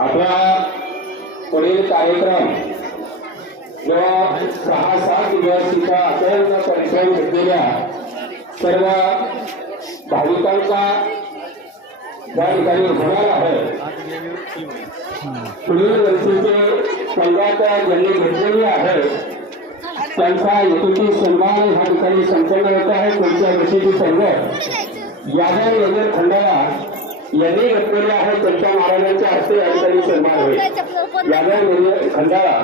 आपला पुढील कार्यक्रम जो 6-7 दिवस इथं अत्यंत परिश्रम घेतलेल्या सर्व भाविकांचा त्या ठिकाणी होणार आहे। पुढील वर्षीचे संघात ज्यांनी घेतलेली आहे त्यांचा यशस्वी सन्मान ह्या ठिकाणी संपन्न होत आहे। पुढच्या वर्षीची संघ यादव नगर खंडाळा यांनी घेतलेले आहे त्यांच्या महाराजांच्या हस्ते या ठिकाणी सन्मान होईल। यादव नगर खंडाळा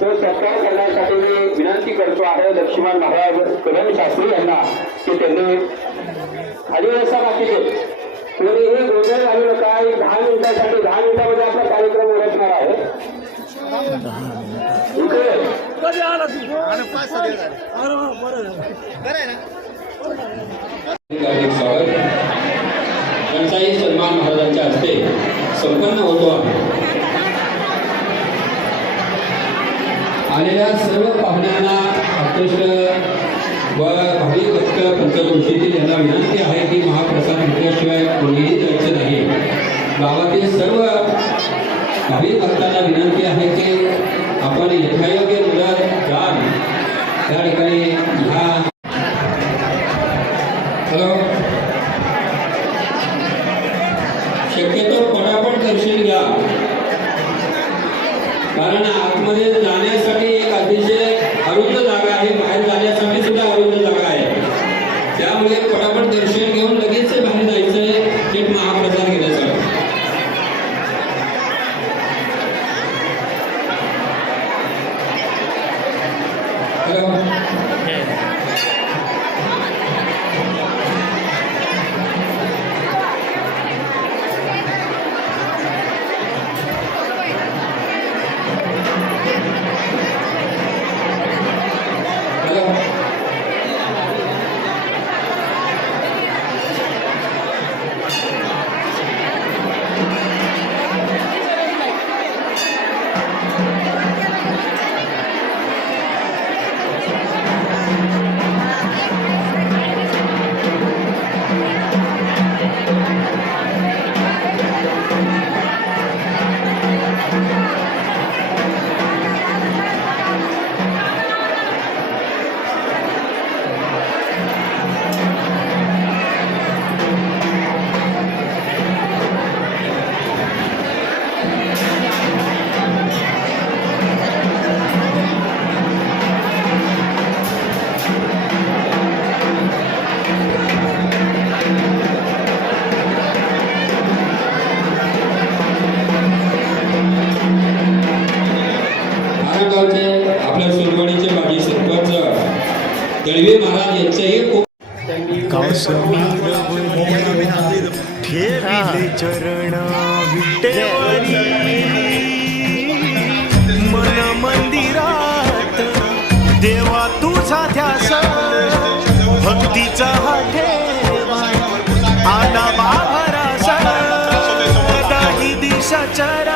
तो सत्कार करण्यासाठी मी विनंती करतो आहे लक्ष्मण महाराज कदम शास्त्री यांना की त्यांनी खाली असा बाकी कोणीही गोंधळ घालू नका। 10 मिनिटांसाठी 10 मिनिटांमध्ये आपला कार्यक्रम उरकणार आहे। त्यांचाही सन्मान महाराजांच्या हस्ते संपन्न होतो आहे। आलेल्या सर्व पाहुण्यांना अध्यक्ष व भाविक भक्त पंचक्रोशीतील यांना विनंती आहे की महाप्रसाद घेतल्याशिवाय कोणीही जायचं नाही। गावातील सर्व भाविक भक्तांना विनंती आहे की आपण यथायोग्य मुदत दान त्या ठिकाणी ह्या शक्यतो पटापट दर्शन घ्या कारण आतमध्ये जाण्यासाठी एक अतिशय अरुंद जागा आहे। बाहेर जाण्यासाठी सुद्धा अरुंद जागा आहे। त्यामुळे पटापट दर्शन घेऊन लगेच बाहेर जायचंय थेट महाप्रसाद घेण्यासाठी। आपल्या सुरवाडीचे माजी सरपंच दळवे महाराज यांचेही खूप ठेविले चरण विटेवरी मन मंदिरात देवा तुझा ध्यास भक्तीचा हा ठेवा आला बाभरास दाही दिशा चरा